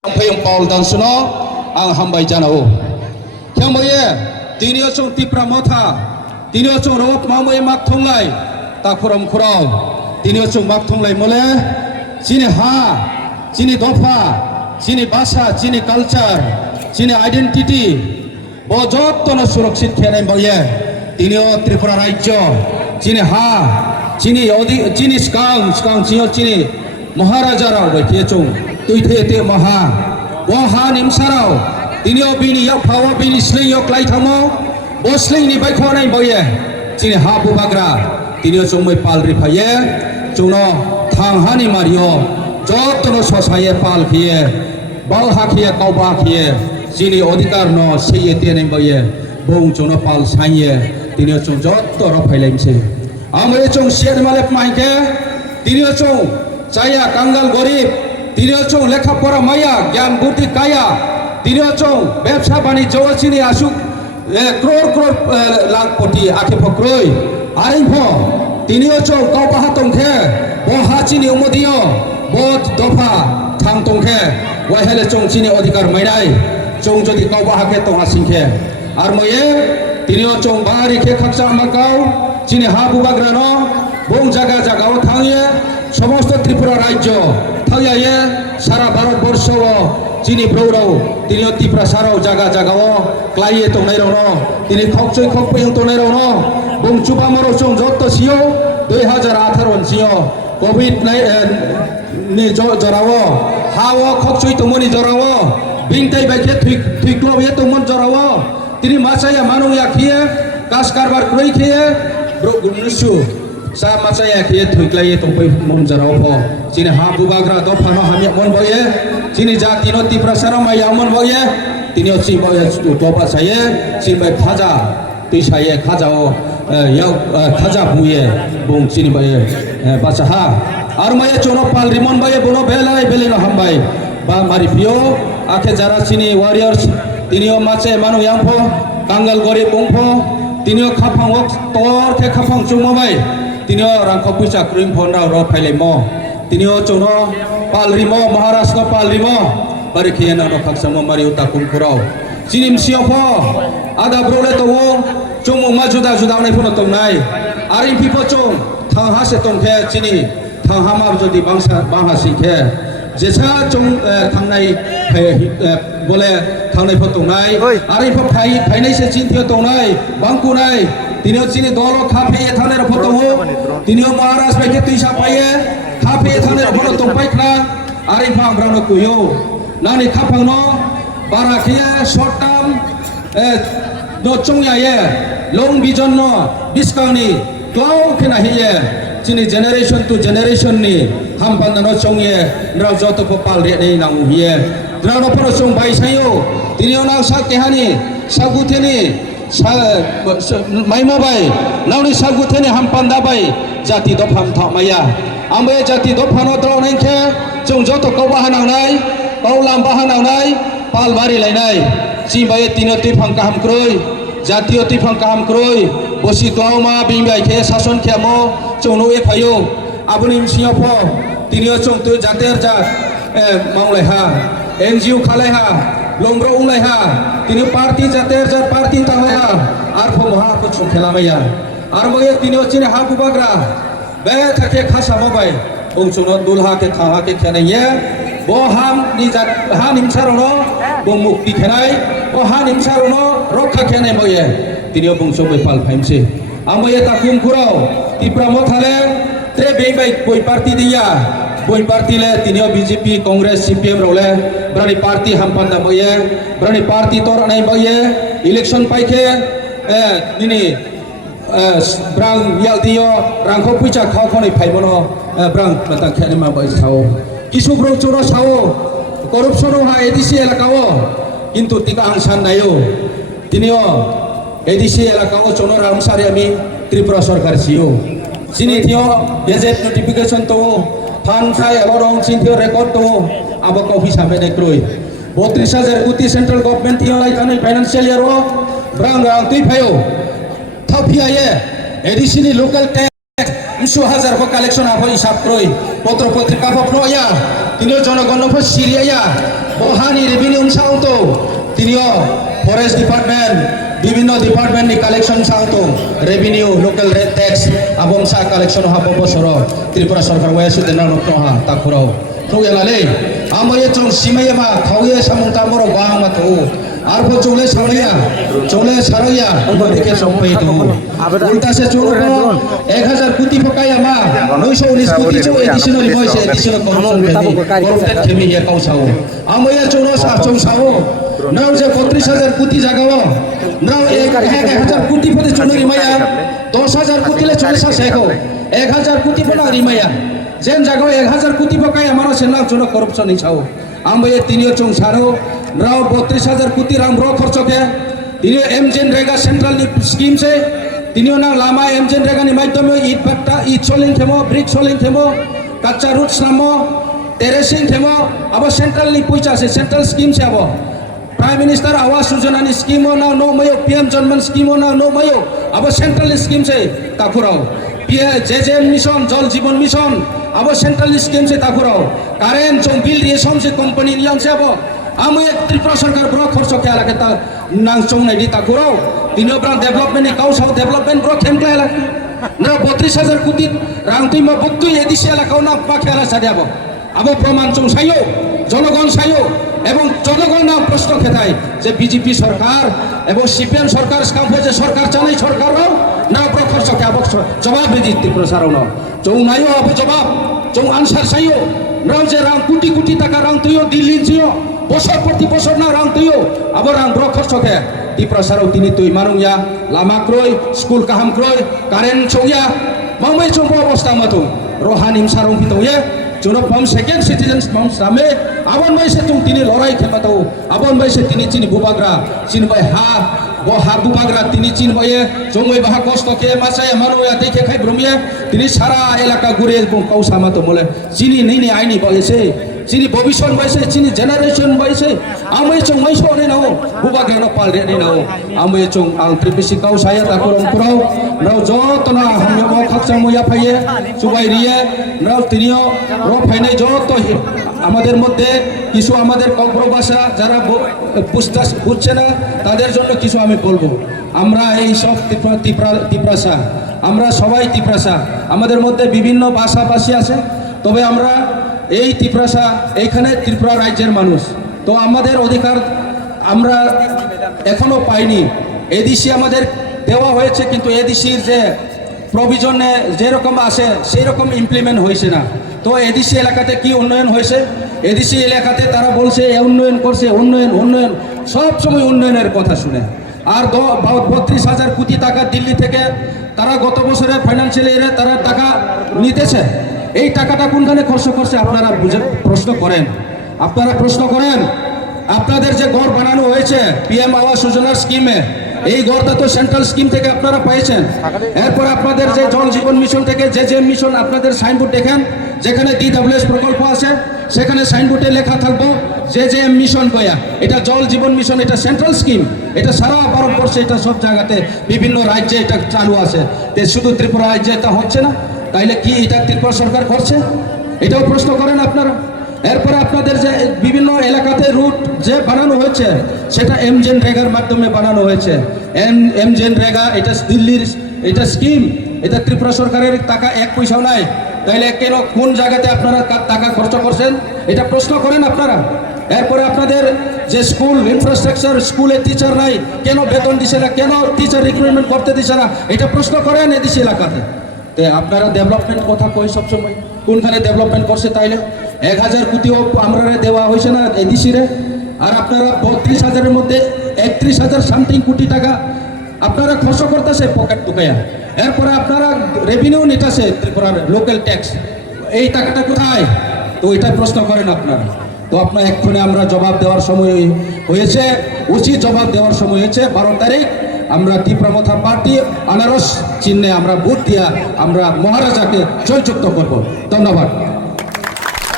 Payung Paul dan Suno ang hambay janao. Kaya mo ye, tiniyo chung tipra motha, tiniyo chung rop mamoy mak thonglay, ta kuram kurao, tiniyo chung mak thonglay mole, sini ha, sini dofa, sini basa, sini culture, sini identity, bojot tono surakshit khenay mo ye, tiniyo Tripura Rajyo, sini ha, sini odi, sini skang sini Maharaja rao bai khe chung. Tui te maha waha nim sarau tinio bini yak pawa bini sling yok lai thamo bo sling ni bai khonai boye chini ha bu bagra tinio chongmai palri phaye chungno thang hani mario jotno sosaye pal khiye bal ha khiye kauba khiye chini odhikar no seye te nai boye bong chungno pal sanye tinio chung jotto ro phailaimse amre chung shed malep maike tinio chung chaya kangal gorib তিনিও চং লেখাপড়া মায়া জ্ঞান বুদ্ধি কায়া তিনিও চং ব্যবসা বাণিজ্য চিনি আসুক ক্রোড় লাখপতি আখে ফক্রই আরিফ তিনিও চং কাউবাহা তংখে বহা চিনি উমদিও বদ দফা থাং তংখে ওয়াইহেলে চং চিনি অধিকার মাইনাই চং যদি কাউবাহাকে তংহা সিংখে আর ময়ে তিনিও চং বাহারি খে খাকসা আমাকাও চিনি হা বুবাগ্রানো বং জায়গা জায়গাও থাঙিয়ে সমস্ত ত্রিপুরা রাজ্য থাইয়ায়ে সারা ভারতবর্ষ চিনি ব্রৌরাও তিনি ত্রিপুরা সারাও জায়গা জায়গাও ক্লাইয়ে তংনাই রনো তিনি খকচই খকপই তংনাই রনো বং চুবামরো চং যত সিও 2018 সিও কোভিড নি জরাও হাও খকচই তমনি জরাও বিংতাই বাইকে থুইক্লয়ে তমন জরাও তিনি মাসায়া মানুয়া খিয়ে কাজ কারবার কই খিয়ে ব্রগুমনিসু sa masaya khiye thuiklai tongpai momjarao pho chini ha bubagra dofano hami mon boye chini jati no tipra sarama yamon boye tini ochi boye toba saye chimbai khaja tuisaye khajao yau khaja buye bung chini boye basaha ar maye chono pal rimon boye bono belai belino hambai ba mari pio akhe jara chini warriors tinio mache manu yampo kangal gori bungpho tinio khapang ok tor khe khapang chungmobai tinio rangkho puisa krim phon rao ro phailai mo tinio chono palrimo Maharashtra palrimo bari khiena no khaksamo mari uta kumkurao chinim siopho ada brole to chomo majuda juda nai phono tongnai arim pipo chong thang ha se tongkhe chini thang ha ma jodi bangha sikhe jesa chong thangnai bole thangnai pho tongnai arim pho phainai se chinthio tongnai bangkunai tinio chini dolo khape thane ro photo ho tinio Maharashtra ke tuisa paye khape thane ro photo tongpai khna ari phang brano kuyo nani khapang no bara khia short term no chongya ye long vision no biskani klau khina hiye chini generation to generation ni hampan no chongye nra joto ko pal re nei nang hiye drano phono chong bai sayo tinio na sak tehani sagutheni mai mobile nauni sagutheni hampanda bai jati dofam thamaya ambe jati dofano dro nai khe chung joto kauba hanang nai kaulam bahanang nai palbari lainai simbai tino tifang kaham kroi jatiyo tifang kaham kroi bosi tlauma bimbai khe sason khemo chungno e phayo abunim siopho tinio chung tu jater ja maulai ha NGO khalai ha lomro unglai ha tini party jater ja party tanglai ha ar pho moha ko chung khelamaya ar moye tini chini ha bubagra be thake khasa mobai ong chungno dulha ke thaha ke khenaiye bo ham ni jat ha nimsarono bo mukti khenai bo ha nimsarono rokha khenai moye tini bong chong bai pal phaimse amoye ta kum kurao tipra mothale tre bai koi party dia boi party le tinio BJP Congress CPM role brani party hampanda boye brani party tor nai boye election paike nini brang yaldio rangkho pucha khaw khoni phaibono brang patang khani ma bai sao kisu bro choro sao corruption ha ADC elakao kintu tika angsan nayo tinio ADC elakao chono ramsari ami Tripura sarkar siyo sini thio gazette notification to fan khai alorong sinthio record to abo ko hisabe dekroi 32000 uti central government thio lai kanai financial year ro brang rang tui phayo thapia ye additional local tax 100,000 ko collection abo hisab kroi potro potrika pho ya tinio jonagonna pho siria ya Ohani revenue sauto tinio forest department বিভিন্ন ডিপার্টমেন্টনি collection সাউতো revenue local rate tax abom sa collection হাবো বছর ত্রিপুরা সরকার ওয়াসে দেনা নকha তাকুরাও থুয়ালালে আময়ে চং সিমাইয়া মা খাওয়ে সামুং তামরো গাং মাথো আর বো চলে সারাইয়া ওদিকে সম্পই তো উল্টা সে চোর 1000 কোটি পকায়া মা 919 কোটি চো additional invoice additional corporate Khemi ইয়া কাউসাও আময়ে চোর চং সাও নাও যে 32000 কোটি জাগাও নাও 1000 কোটি পদে চুনো রিমায়া 10000 কোটিলে চলে শেখো 1000 কোটি পনা রিমায়া যেন জাগাও 1000 কোটি পকাই আমারো সেনা চুনো করপশন ইছাও আময়ে তিনিও চং সারো নাও 32000 কোটি রাম র খরচ কে তিনিও এমজেন রেগা সেন্ট্রাল স্কিম সে তিনিও না লামা এমজেন রেগা নি মাধ্যমে ইট ভাট্টা ইট সোলিং থেমো ব্রিক সোলিং থেমো কাচ্চা রুট নামো টেরেসিং থেমো আবো সেন্ট্রাল নি পয়সা আছে সেন্ট্রাল স্কিম সে আবো Prime Minister Awas Yojana ni scheme na no mayo PM Janman scheme na no mayo abo central scheme se takurao JJM mission Jal Jeevan mission abo central scheme se takurao current chong bill ration se company niyam se abo amo ek Tripura sarkar bro khorcho kya lage ta nang chong nai di takurao tinio bra development ni kau sau development bro khem kla lage na 32000 koটি rang tui ma boktu edisia la kau na pa khala sadiabo abo proman chong sayo জনগণ সাইও এবং জনগণ নাম প্রশ্ন খেতায় যে BJP সরকার এবং CPM সরকার স্কাম্পে যে সরকার চালাই সরকারও না প্রখর সকে জবাব দিদি ত্রিপুরা সারও না চৌ নাইও আবো জবাব চৌ আনসার সাইও নাও যে রাং কোটি কোটি টাকা রাং তুইও দিল্লি জিও বছর প্রতি বছর না রাং তুইও আবার রাং প্রখর সকে ত্রিপুরা সারও তিনি তুই মানুয়া লামা ক্রয় স্কুল কাহাম ক্রয় কারেন্ট চৌয়া মামাই চৌব অবস্থা মতো রোহানিম Sarang পিতৌয়ে Jono pam second citizens pam same abon bai se tum tini lorai khemato abon bai se tini chini bubagra chin bai ha bo ha bubagra tini chin bai jongoi baha kosto ke masai amaro ya dekhe khai brumia tini sara elaka gure kau sama to bole chini ni aini bai se chini bobishon bai se chini generation bai se amai chong mai so ne nao bubagra no pal re ne nao amai chong ang tripisi kau saya takurong kurau nau jotona hamyo mo khaksa mo ya phaye subai riye nau tinio ro phainai joto আমাদের মধ্যে কিছু আমাদের কম্প্র ভাষা যারা বুঝছে না তাদের জন্য কিছু আমি বলবো আমরা এই সব ত্রিপুরাসা আমরা সবাই ত্রিপুরাসা আমাদের মধ্যে বিভিন্ন ভাষাভাষী আছে তবে আমরা এই ত্রিপুরাসা এইখানে ত্রিপুরা রাজ্যের মানুষ তো আমাদের অধিকার আমরা এখনো পাইনি এডিসি আমাদের দেওয়া হয়েছে কিন্তু এডিসির যে প্রভিজনে যেরকম আসে সেই রকম ইমপ্লিমেন্ট হয়েছে না তো এডিসি এলাকাতে কি উন্নয়ন হয়েছে এডিসি এলাকাতে তারা বলছে উন্নয়ন করছে উন্নয়ন সব সময় উন্নয়নের কথা শুনে আর 32,000 কোটি টাকা দিল্লি থেকে তারা গত বছরের ফাইন্যান্সিয়াল ইয়ারে তারা টাকা নিতেছে এই টাকাটা কোনখানে খরচ করছে আপনারা প্রশ্ন করেন আপনাদের যে ঘর বানানো হয়েছে পিএম আবাস যোজনার স্কিমে এই ঘরটা তো সেন্ট্রাল স্কিম থেকে আপনারা পেয়েছেন এরপর আপনাদের যে জল জীবন মিশন থেকে জেজেএম মিশন আপনাদের সাইনবোর্ড দেখেন যেখানে DWS প্রকল্প আছে সেখানে সাইনবোর্ডে লেখা থাকবে জেজেএম মিশন কয়া এটা জল জীবন মিশন এটা সেন্ট্রাল স্কিম এটা সারা ভারতবর্ষে এটা সব জায়গাতে বিভিন্ন রাজ্যে এটা চালু আছে শুধু ত্রিপুরা রাজ্যে এটা হচ্ছে না তাইলে কি এটা ত্রিপুরা সরকার করছে এটাও প্রশ্ন করেন আপনারা এরপরে আপনাদের যে বিভিন্ন এলাকাতে রুট যে বানানো হয়েছে সেটা এমজেন রেগার মাধ্যমে বানানো হয়েছে এমজেন রেগা এটা দিল্লির এটা স্কিম এটা ত্রিপুরা সরকারের টাকা এক পয়সাও নাই তাইলে কেন কোন জায়গাতে আপনারা টাকা খরচ করছেন এটা প্রশ্ন করেন আপনারা এরপরে আপনাদের যে স্কুল ইনফ্রাস্ট্রাকচার স্কুলে টিচার নাই কেন বেতন দিছে না কেন টিচার রিক্রুটমেন্ট করতে দিছে না এটা প্রশ্ন করেন এদিকে এলাকাতে তো আপনারা ডেভেলপমেন্ট কথা কই সবসময় কোনখানে ডেভেলপমেন্ট করছে তাইলে 1000 কোটিও আমরা দেওয়া হয়েছে না এডিসি রে আর আপনারা 32,000-এর মধ্যে 31,000 সামথিং কোটি টাকা আপনারা খরচ করতেছে পকেট টুকাইয়া এরপরে আপনারা রেভিনিউ নিতেছে ত্রিপুরার লোকাল ট্যাক্স এই টাকাটা কোথায় তো এটা প্রশ্ন করেন আপনারা তো আপনার এক্ষুনি আমরা জবাব দেওয়ার সময় হয়েছে উচিত জবাব দেওয়ার সময় হয়েছে 12 তারিখ আমরা ত্রিপুরা মথা পার্টি আনারস চিহ্নে আমরা ভোট দিয়া আমরা মহারাজাকে জয়যুক্ত করব ধন্যবাদ।